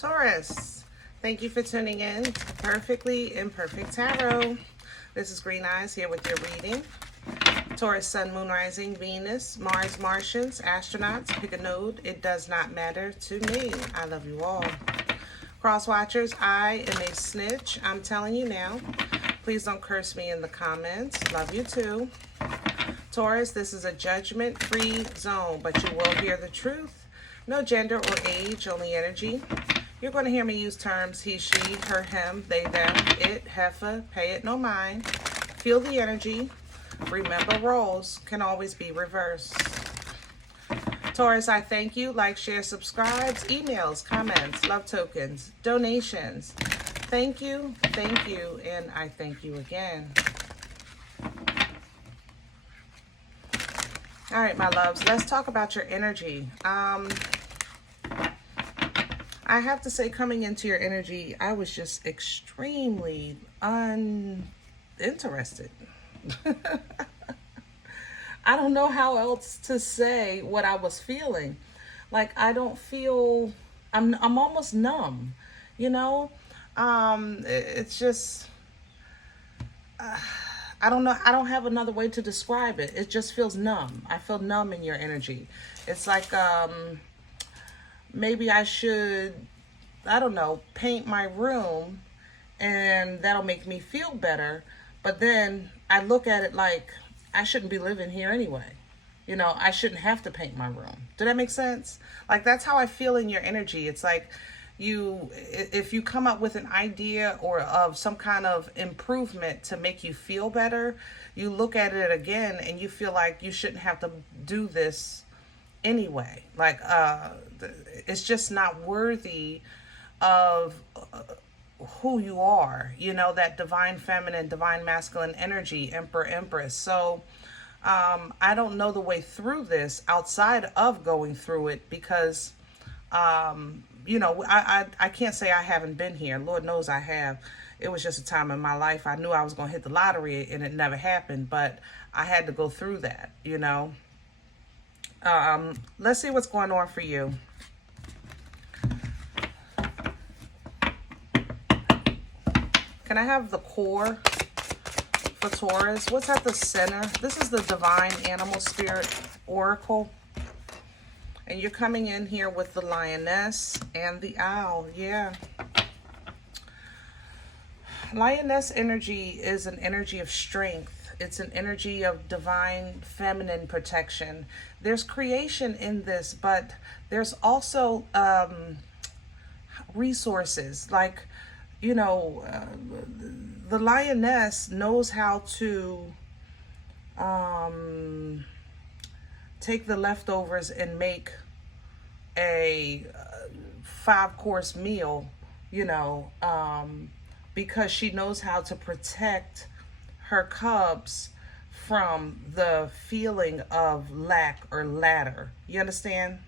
Taurus, thank you for tuning in to Perfectly Imperfect Tarot. This is Green Eyes here with your reading. Taurus, Sun, Moon, Rising, Venus, Mars, Martians, astronauts, pick a node. It does not matter to me. I love you all. Cross watchers, I am a snitch. I'm telling you now. Please don't curse me in the comments. Love you too. Taurus, this is a judgment-free zone, but you will hear the truth. No gender or age, only energy. You're going to hear me use terms he, she, her, him, they, them, it, heifer, pay it no mind. Feel the energy. Remember, roles can always be reversed. Taurus, I thank you. Like, share, subscribes, emails, comments, love tokens, donations. Thank you, and I thank you again. All right, my loves, let's talk about your energy. I have to say, coming into your energy, I was just extremely uninterested. I don't know how else to say what I was feeling. Like, I don't feel, I'm almost numb, you know? It's just, I don't know. I don't have another way to describe it. It just feels numb. I feel numb in your energy. It's like, maybe I should, I don't know, paint my room and that'll make me feel better. But then I look at it like I shouldn't be living here anyway. You know, I shouldn't have to paint my room. Did that make sense? Like, that's how I feel in your energy. It's like if you come up with an idea or of some kind of improvement to make you feel better, you look at it again and you feel like you shouldn't have to do this anyway. Like, it's just not worthy of who you are, you know, that divine feminine, divine masculine energy, emperor, empress. So I don't know the way through this outside of going through it because, you know, I can't say I haven't been here. Lord knows I have. It was just a time in my life. I knew I was going to hit the lottery and it never happened, but I had to go through that, you know. Let's see what's going on for you. Can I have the core for Taurus? What's at the center? This is the Divine Animal Spirit Oracle. And you're coming in here with the Lioness and the Owl. Yeah. Lioness energy is an energy of strength. It's an energy of divine feminine protection. There's creation in this, but there's also resources. Like, you know, the Lioness knows how to take the leftovers and make a 5-course meal, you know, because she knows how to protect her cubs from the feeling of lack or ladder. You understand?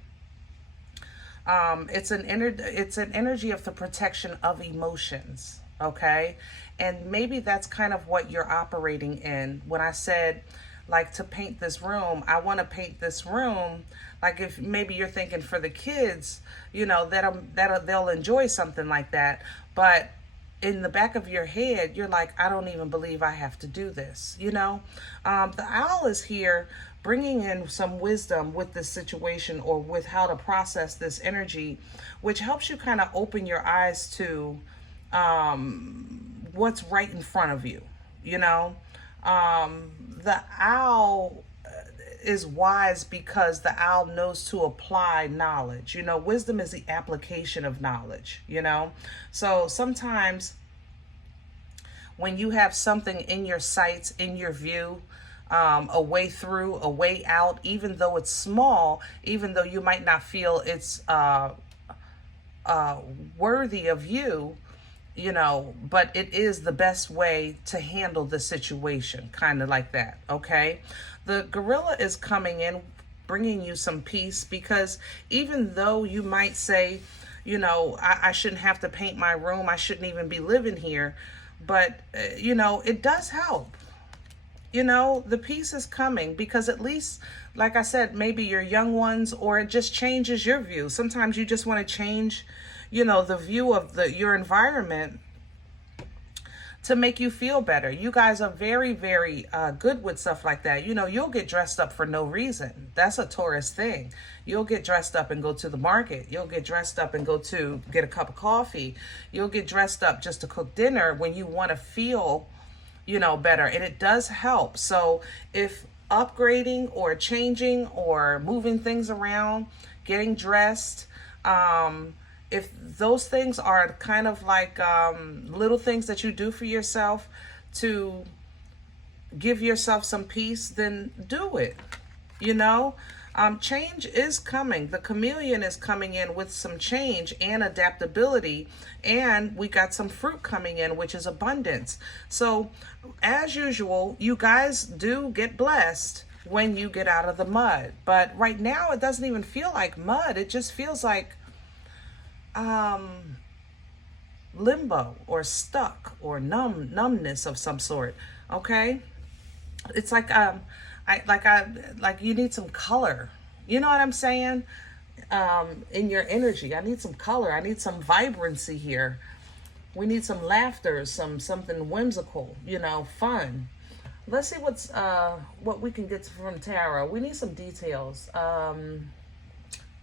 It's an energy of the protection of emotions, okay? And maybe that's kind of what you're operating in. When I said, like, to paint this room, I want to paint this room, like, if maybe you're thinking for the kids, you know, that they'll enjoy something like that, but in the back of your head, you're like, I don't even believe I have to do this, you know? The owl is here bringing in some wisdom with this situation or with how to process this energy, which helps you kind of open your eyes to what's right in front of you, you know? The owl is wise because the owl knows to apply knowledge. You know, wisdom is the application of knowledge, you know? So sometimes when you have something in your sights, in your view, a way through, a way out, even though it's small, even though you might not feel it's worthy of you, you know, but it is the best way to handle the situation, kind of like that, okay? The gorilla is coming in, bringing you some peace, because even though you might say, you know, I shouldn't have to paint my room, I shouldn't even be living here, but, you know, it does help. You know, the peace is coming, because at least, like I said, maybe your young ones, or it just changes your view. Sometimes you just want to change, you know, the view of your environment to make you feel better. You guys are very, very good with stuff like that. You know, you'll get dressed up for no reason. That's a Taurus thing. You'll get dressed up and go to the market. You'll get dressed up and go to get a cup of coffee. You'll get dressed up just to cook dinner when you want to feel, you know, better. And it does help. So if upgrading or changing or moving things around, getting dressed, if those things are kind of like little things that you do for yourself to give yourself some peace, then do it. You know, change is coming. The chameleon is coming in with some change and adaptability, and we got some fruit coming in, which is abundance. So as usual, you guys do get blessed when you get out of the mud. But right now it doesn't even feel like mud. It just feels like limbo or stuck or numbness of some sort. Okay, it's like like you need some color. You know what I'm saying? In your energy, I need some color. I need some vibrancy here. We need some laughter, something whimsical. You know, fun. Let's see what we can get from tarot. We need some details.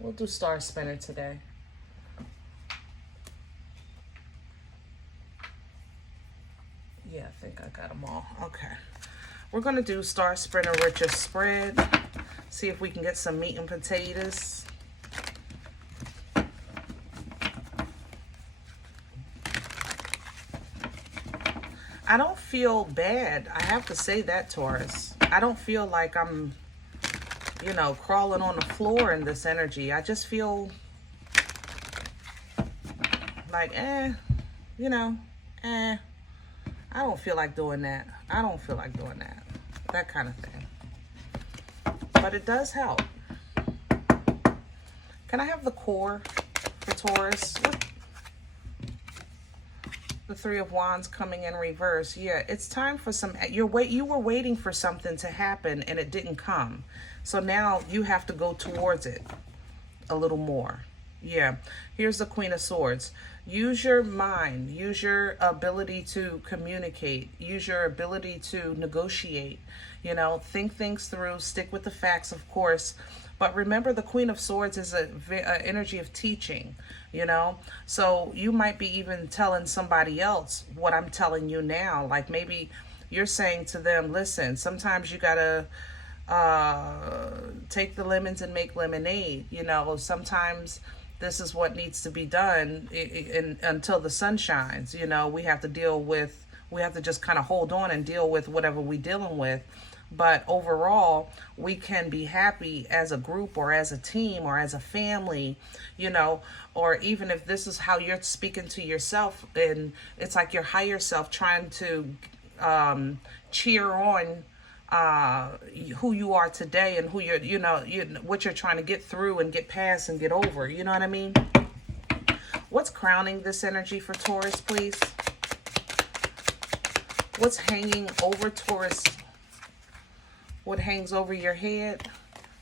We'll do Star Spinner today. Yeah, I think I got them all. Okay. We're going to do Star Spinner Richer Spread. See if we can get some meat and potatoes. I don't feel bad. I have to say that, Taurus. I don't feel like I'm, you know, crawling on the floor in this energy. I just feel like, you know, I don't feel like doing that. I don't feel like doing that. That kind of thing. But it does help. Can I have the core for Taurus? The Three of Wands coming in reverse. Yeah, it's time for some, you were waiting for something to happen and it didn't come. So now you have to go towards it a little more. Yeah, here's the Queen of Swords. Use your mind, use your ability to communicate, use your ability to negotiate, you know, think things through, stick with the facts, of course. But remember, the Queen of Swords is an energy of teaching, you know. So you might be even telling somebody else what I'm telling you now. Like maybe you're saying to them, listen, sometimes you got to take the lemons and make lemonade. You know, sometimes this is what needs to be done until the sun shines. You know, we have to just kind of hold on and deal with whatever we're dealing with. But overall, we can be happy as a group or as a team or as a family, you know, or even if this is how you're speaking to yourself, and it's like your higher self trying to cheer on who you are today and who what you're trying to get through and get past and get over. You know what I mean? What's crowning this energy for Taurus, please? What's hanging over Taurus? What hangs over your head?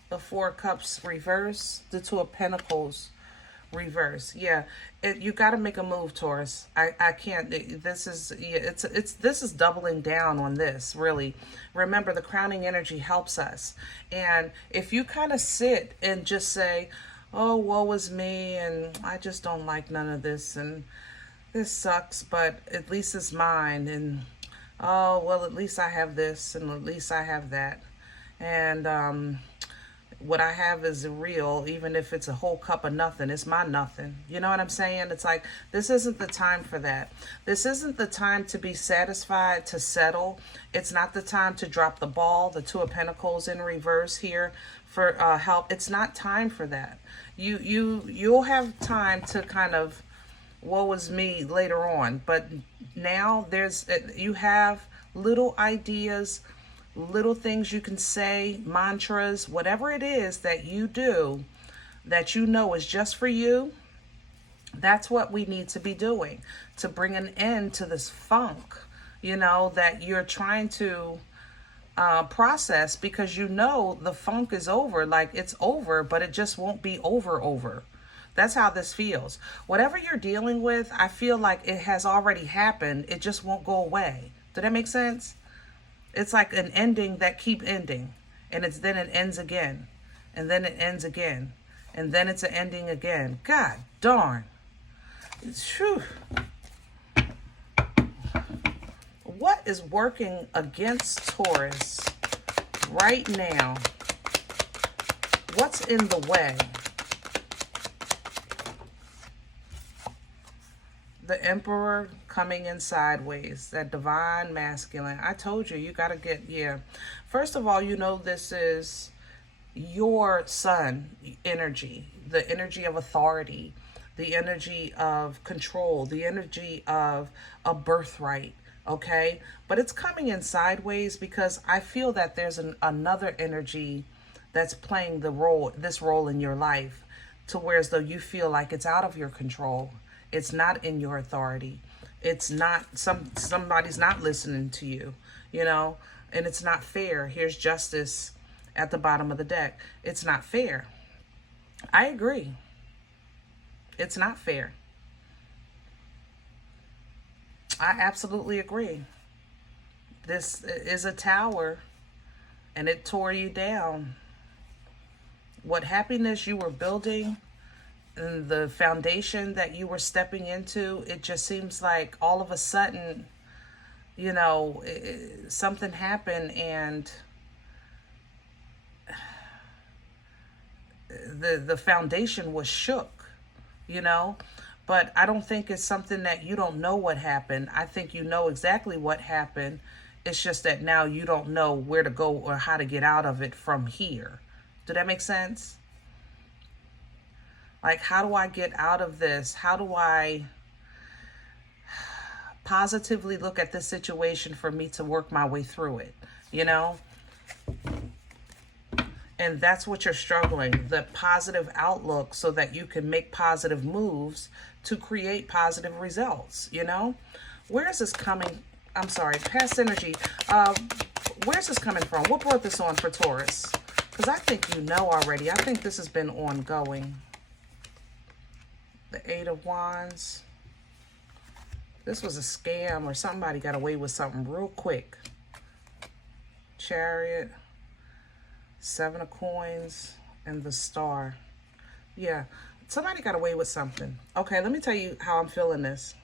The Four of Cups reverse, the Two of Pentacles reverse. Yeah, you got to make a move, Taurus. I can't. This is doubling down on this. Really, remember the crowning energy helps us. And if you kind of sit and just say, "Oh, woe is me," and I just don't like none of this, and this sucks, but at least it's mine, and oh well, at least I have this, and at least I have that. And what I have is real, even if it's a whole cup of nothing. It's my nothing. You know what I'm saying? It's like, this isn't the time for that. This isn't the time to be satisfied, to settle. It's not the time to drop the ball. The Two of Pentacles in reverse here for help. It's not time for that. You'll have time to kind of woe is me later on, but now you have little ideas, little things you can say, mantras, whatever it is that you do that you know is just for you. That's what we need to be doing to bring an end to this funk, you know, that you're trying to process, because you know the funk is over. Like, it's over, but it just won't be over. That's how this feels. Whatever you're dealing with, I feel like it has already happened. It just won't go away. Did that make sense? It's like an ending that keep ending. And then it ends again. And then it ends again. And then it's an ending again. God darn. Whew. What is working against Taurus right now? What's in the way? The Emperor coming in sideways, that divine masculine. I told you, you got to get, yeah. First of all, you know this is your sun energy, the energy of authority, the energy of control, the energy of a birthright, okay? But it's coming in sideways because I feel that there's another energy that's playing this role in your life, to where as though you feel like it's out of your control. It's not in your authority. It's not, somebody's not listening to you, you know, and it's not fair. Here's justice at the bottom of the deck. It's not fair. I agree. It's not fair. I absolutely agree. This is a tower and it tore you down. What happiness you were building, and the foundation that you were stepping into, it just seems like all of a sudden, you know, something happened and the foundation was shook, you know. But I don't think it's something that you don't know what happened. I think you know exactly what happened. It's just that now you don't know where to go or how to get out of it from here. Did that make sense? Like, how do I get out of this? How do I positively look at this situation for me to work my way through it, you know? And that's what you're struggling, the positive outlook, so that you can make positive moves to create positive results, you know? Where is this coming? I'm sorry, past energy. Where's this coming from? What brought this on for Taurus? Because I think you know already. I think this has been ongoing. The Eight of Wands. This was a scam, or somebody got away with something real quick. Chariot. Seven of Coins and the Star. Yeah, somebody got away with something. Okay, let me tell you how I'm feeling this.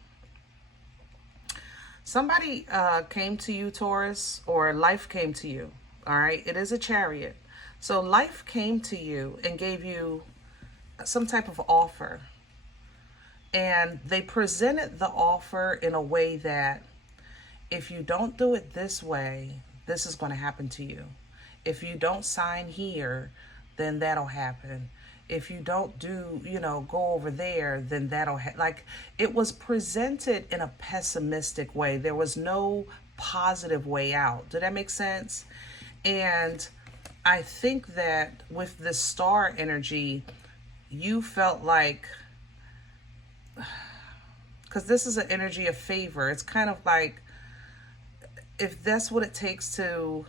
Somebody came to you, Taurus, or life came to you. All right, it is a Chariot. So life came to you and gave you some type of offer. And they presented the offer in a way that if you don't do it this way, this is going to happen to you. If you don't sign here, then that'll happen. If you don't do, you know, go over there, then that'll like, it was presented in a pessimistic way. There was no positive way out. Did that make sense? And I think that with the Star energy, you felt like, because this is an energy of favor. It's kind of like, if that's what it takes to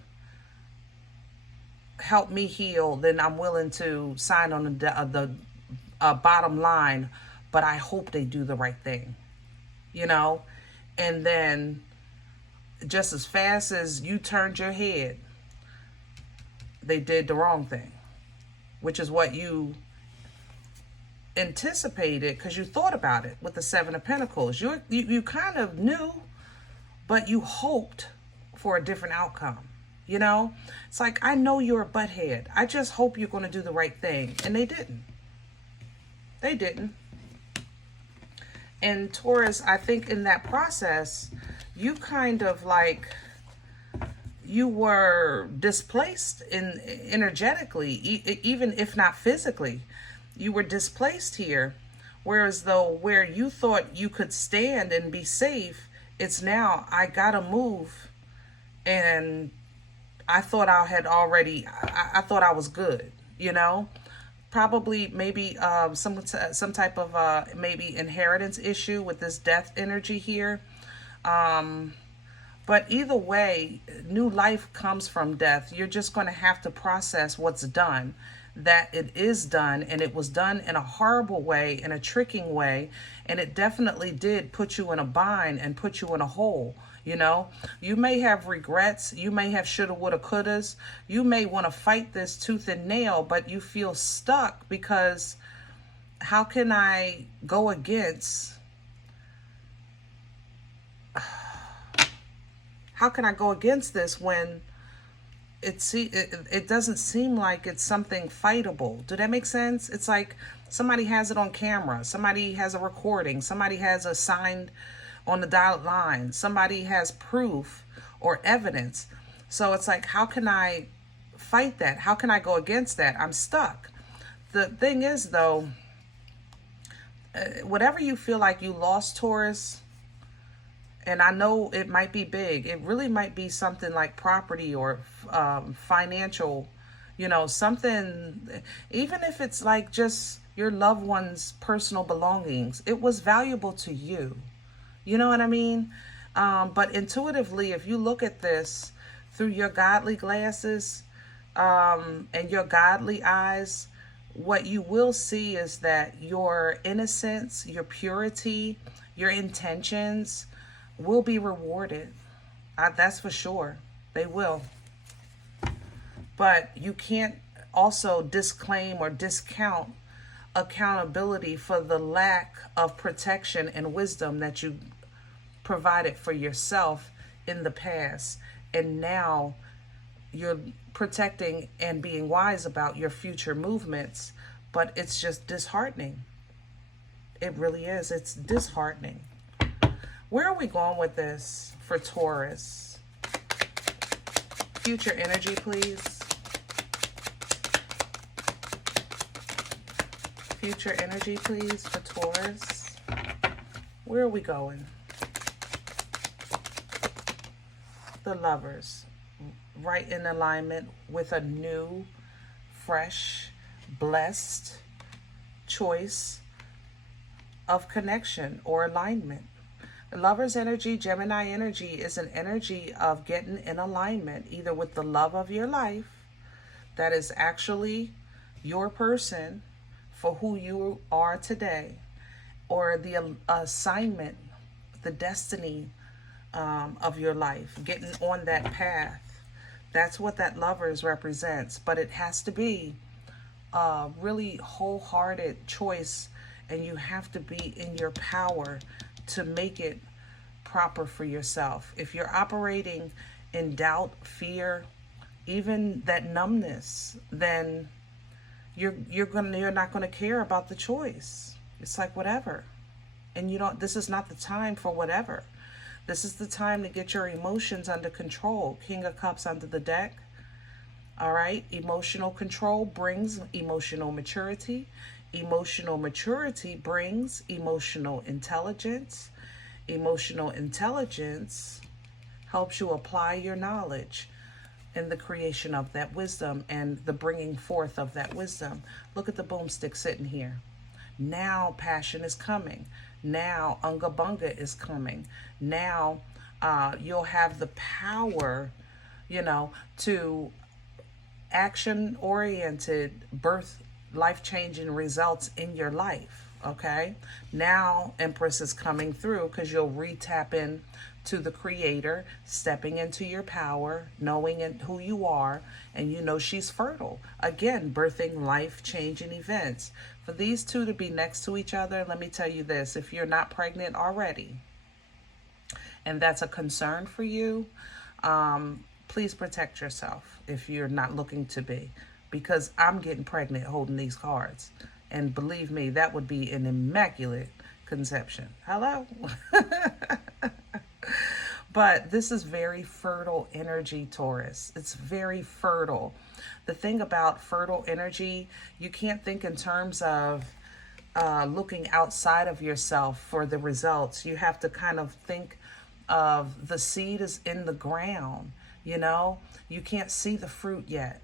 help me heal, then I'm willing to sign on the bottom line, but I hope they do the right thing, you know? And then just as fast as you turned your head, they did the wrong thing, which is what you anticipated, because you thought about it with the Seven of Pentacles. You kind of knew, but you hoped for a different outcome. You know, it's like, I know you're a butthead. I just hope you're going to do the right thing. And they didn't. They didn't. And Taurus, I think in that process, you kind of like, you were displaced energetically, even if not physically. You were displaced here. Whereas though where you thought you could stand and be safe, it's now, I gotta move. And I thought I had already, I thought I was good, you know? Probably maybe some type of maybe inheritance issue with this death energy here. But either way, new life comes from death. You're just going to have to process what's done, that it is done, and it was done in a horrible way, in a tricking way, and it definitely did put you in a bind and put you in a hole. You know, you may have regrets, you may have shoulda, woulda, couldas, you may want to fight this tooth and nail, but you feel stuck because how can I go against this when it doesn't seem like it's something fightable? Do that make sense? It's like somebody has it on camera, somebody has a recording, somebody has a signed on the dotted line, somebody has proof or evidence. So it's like, how can I fight that? How can I go against that? I'm stuck. The thing is, though, whatever you feel like you lost, Taurus, and I know it might be big, it really might be something like property or financial, you know, something, even if it's like just your loved one's personal belongings, it was valuable to you. You know what I mean? But intuitively, if you look at this through your godly glasses and your godly eyes, what you will see is that your innocence, your purity, your intentions will be rewarded. That's for sure. They will. But you can't also disclaim or discount accountability for the lack of protection and wisdom that you provided for yourself in the past. And now you're protecting and being wise about your future movements, but it's just disheartening. It really is. It's disheartening. Where are we going with this for Taurus? Future energy, please. Future energy, please, for Taurus. Where are we going? The Lovers. Right in alignment with a new, fresh, blessed choice of connection or alignment. Lover's energy, Gemini energy, is an energy of getting in alignment either with the love of your life, that is actually your person for who you are today, or the assignment, the destiny of your life, getting on that path. That's what that Lovers represents. But it has to be a really wholehearted choice, and you have to be in your power to make it proper for yourself. If you're operating in doubt, fear, even that numbness, then you're not gonna care about the choice. It's like whatever. And this is not the time for whatever. This is the time to get your emotions under control. King of Cups under the deck. All right. Emotional control brings emotional maturity. Emotional maturity brings emotional intelligence. Emotional intelligence helps you apply your knowledge in the creation of that wisdom and the bringing forth of that wisdom. Look at the boomstick sitting here. Now passion is coming. Now unga bunga is coming. Now you'll have the power, to action-oriented birth life-changing results in your life, okay? Now Empress is coming through because you'll re-tap in to the Creator, stepping into your power, knowing who you are, and she's fertile. Again, birthing life-changing events. For these two to be next to each other, let me tell you this, if you're not pregnant already, and that's a concern for you, please protect yourself if you're not looking to be, because I'm getting pregnant holding these cards. And believe me, that would be an immaculate conception. Hello? But this is very fertile energy, Taurus. It's very fertile. The thing about fertile energy, you can't think in terms of looking outside of yourself for the results. You have to kind of think of the seed is in the ground, You can't see the fruit yet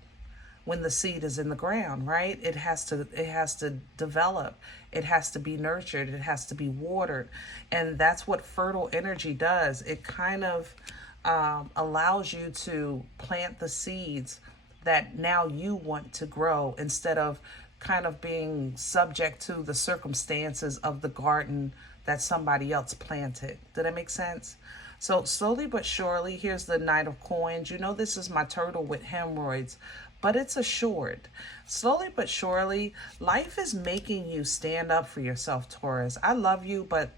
when the seed is in the ground, right? It has to develop. It has to be nurtured. It has to be watered. And that's what fertile energy does. It kind of allows you to plant the seeds that now you want to grow, instead of kind of being subject to the circumstances of the garden that somebody else planted. Did that make sense? So slowly but surely, here's the Knight of Coins. You know, this is my turtle with hemorrhoids, but it's assured. Slowly but surely, life is making you stand up for yourself, Taurus. I love you, but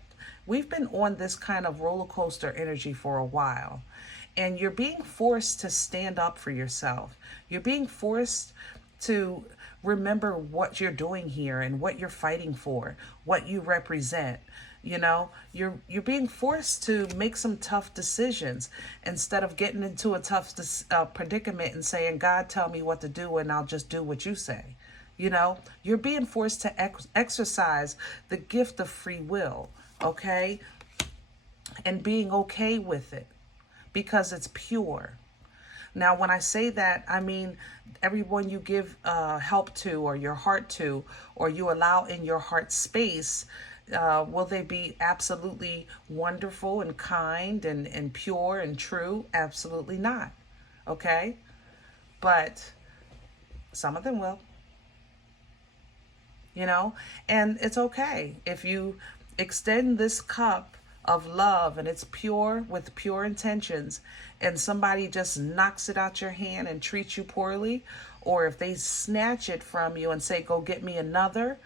we've been on this kind of roller coaster energy for a while. And you're being forced to stand up for yourself. You're being forced to remember what you're doing here and what you're fighting for, what you represent. You know, you're being forced to make some tough decisions, instead of getting into a tough predicament and saying, God, tell me what to do and I'll just do what you say. You know, you're being forced to exercise the gift of free will, okay? And being okay with it because it's pure. Now, when I say that, I mean everyone you give help to, or your heart to, or you allow in your heart space, will they be absolutely wonderful and kind and pure and true? Absolutely not. Okay? But some of them will. You know? And it's okay if you extend this cup of love and it's pure, with pure intentions, and somebody just knocks it out your hand and treats you poorly, or if they snatch it from you and say, go get me another,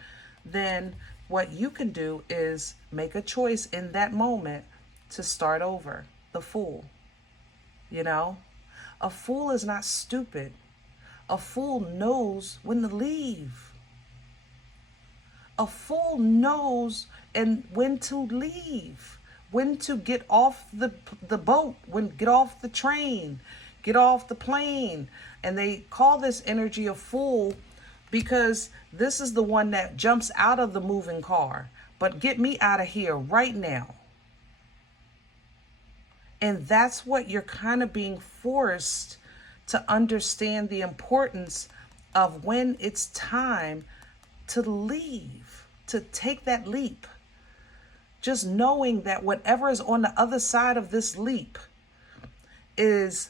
then what you can do is make a choice in that moment to start over. The fool. You know? A fool is not stupid. A fool knows when to leave. A fool knows when to leave. When to get off the boat, get off the train, get off the plane. And they call this energy a fool because this is the one that jumps out of the moving car. But get me out of here right now. And that's what you're kind of being forced to understand, the importance of when it's time to leave, to take that leap. Just knowing that whatever is on the other side of this leap is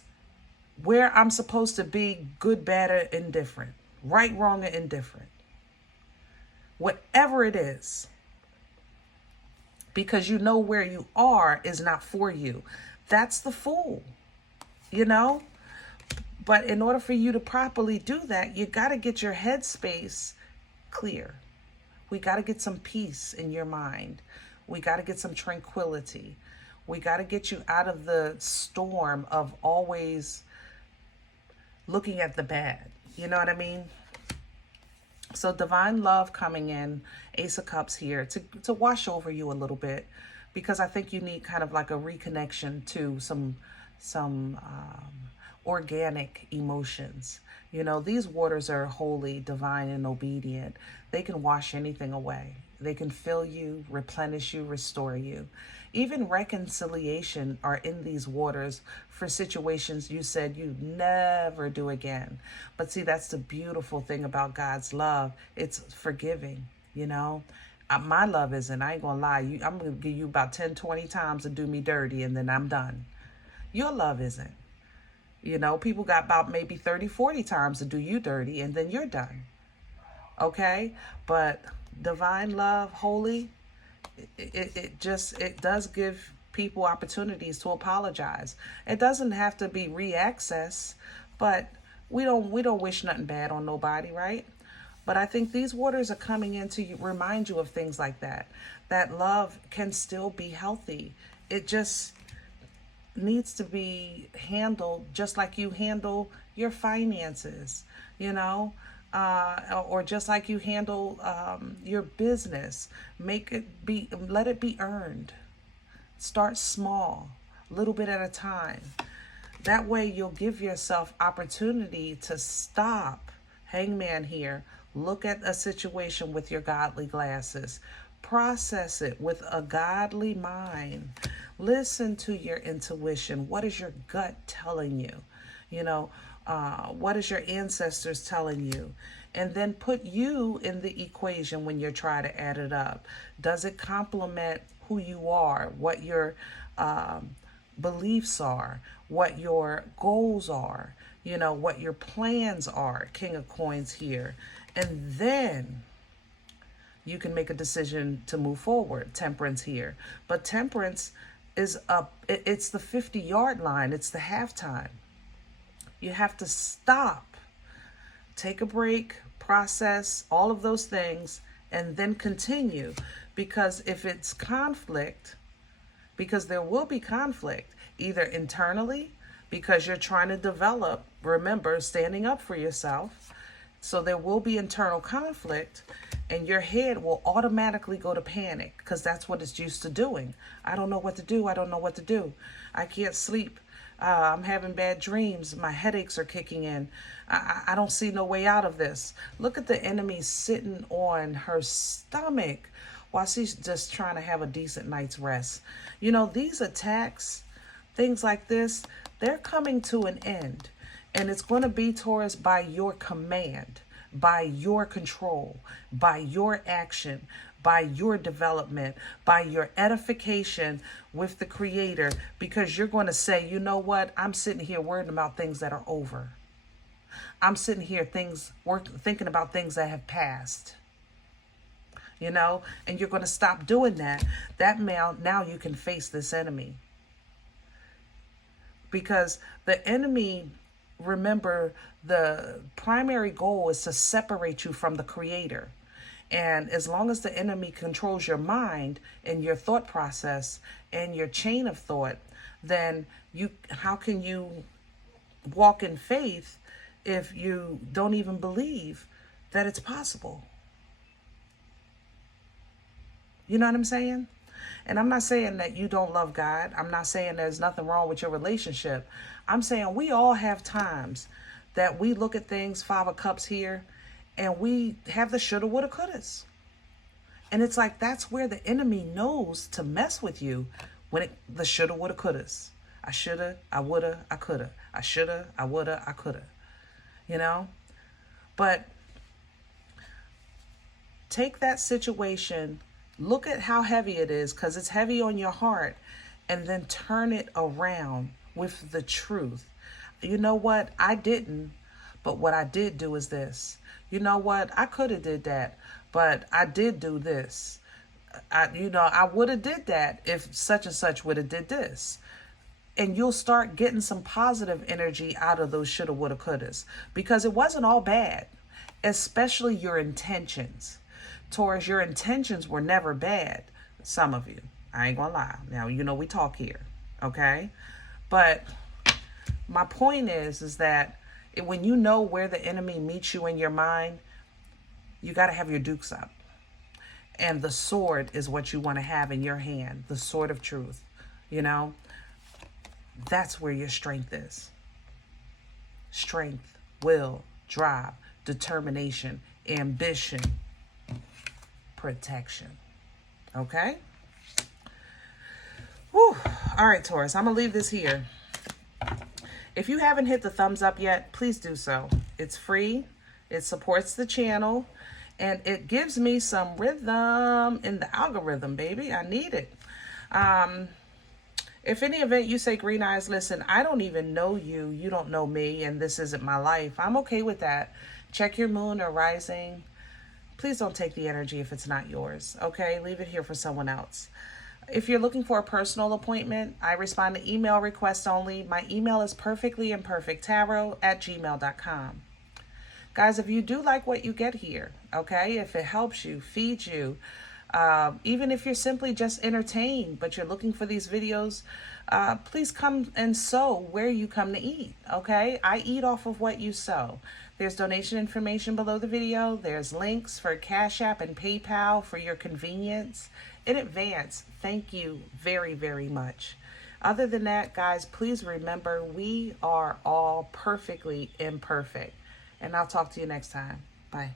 where I'm supposed to be, good, bad, or indifferent. Right, wrong, or indifferent. Whatever it is. Because you know where you are is not for you. That's the fool. You know? But in order for you to properly do that, you got to get your headspace clear. We got to get some peace in your mind. We got to get some tranquility. We got to get you out of the storm of always looking at the bad. You know what I mean? So divine love coming in, Ace of Cups here, to wash over you a little bit, because I think you need kind of like a reconnection to some organic emotions. You know, these waters are holy, divine, and obedient. They can wash anything away. They can fill you, replenish you, restore you. Even reconciliation are in these waters for situations you said you'd never do again. But see, that's the beautiful thing about God's love. It's forgiving, you know. My love isn't. I ain't gonna lie. I'm gonna give you about 10, 20 times to do me dirty, and then I'm done. Your love isn't. You know, people got about maybe 30, 40 times to do you dirty, and then you're done. Okay? But divine love, holy, it does give people opportunities to apologize. It doesn't have to be re-access, but we don't wish nothing bad on nobody, right? But I think these waters are coming in to remind you of things like that. That love can still be healthy. It just needs to be handled just like you handle your finances, you know, or just like you handle your business. Let it be earned. Start small, a little bit at a time. That way you'll give yourself opportunity to stop. Hangman here. Look at a situation with your godly glasses. Process it with a godly mind. Listen to your intuition. What is your gut telling you? You know, what is your ancestors telling you? And then put you in the equation when you're trying to add it up. Does it complement who you are, what your beliefs are, what your goals are, you know, what your plans are. King of Coins here. And then you can make a decision to move forward. Temperance here. But Temperance is it's the 50-yard line. It's the halftime. You have to stop, take a break, process all of those things, and then continue. Because if it's conflict, because there will be conflict, either internally, because you're trying to develop, remember, standing up for yourself. So there will be internal conflict, and your head will automatically go to panic, because that's what it's used to doing. I don't know what to do. I don't know what to do. I can't sleep. I'm having bad dreams. My headaches are kicking in. I don't see no way out of this. Look at the enemy sitting on her stomach while she's just trying to have a decent night's rest. You know, these attacks, things like this, they're coming to an end. And it's going to be, Taurus, by your command, by your control, by your action, by your development, by your edification with the Creator, because you're going to say, you know what? I'm sitting here worrying about things that are over. I'm sitting here thinking about things that have passed. You know, and you're going to stop doing that. Now you can face this enemy. Because the enemy, remember, the primary goal is to separate you from the Creator. And as long as the enemy controls your mind and your thought process and your chain of thought, then how can you walk in faith if you don't even believe that it's possible? You know what I'm saying? And I'm not saying that you don't love God. I'm not saying there's nothing wrong with your relationship. I'm saying we all have times that we look at things, 5 of Cups here, and we have the shoulda, woulda, couldas. And it's like that's where the enemy knows to mess with you, the shoulda, woulda, couldas. I shoulda, I woulda, I coulda. I shoulda, I woulda, I coulda. You know? But take that situation, look at how heavy it is, because it's heavy on your heart, and then turn it around with the truth. You know what? I didn't, but what I did do is this. You know what? I could have did that, but I did do this. I would have did that if such and such would have did this. And you'll start getting some positive energy out of those shoulda, woulda, couldas, because it wasn't all bad, especially your intentions. Taurus, your intentions were never bad. Some of you, I ain't gonna lie. Now, you know, we talk here, okay? But my point is that when you know where the enemy meets you in your mind, you got to have your dukes up. And the sword is what you want to have in your hand, the sword of truth. You know, that's where your strength is. Strength, will, drive, determination, ambition, protection. Okay? Whew. All right, Taurus, I'm going to leave this here. If you haven't hit the thumbs up yet, please do so. It's free. It supports the channel. And it gives me some rhythm in the algorithm, baby. I need it. If any event you say, Green Eyes, listen, I don't even know you. You don't know me, and this isn't my life. I'm okay with that. Check your moon or rising. Please don't take the energy if it's not yours, okay? Leave it here for someone else. If you're looking for a personal appointment, I respond to email requests only. My email is perfectlyimperfecttarot@gmail.com. Guys, if you do like what you get here, okay, if it helps you, feeds you, even if you're simply just entertained, but you're looking for these videos, please come and sow where you come to eat, okay? I eat off of what you sow. There's donation information below the video. There's links for CashApp and PayPal for your convenience. In advance, thank you very, very much. Other than that, guys, please remember we are all perfectly imperfect. And I'll talk to you next time. Bye.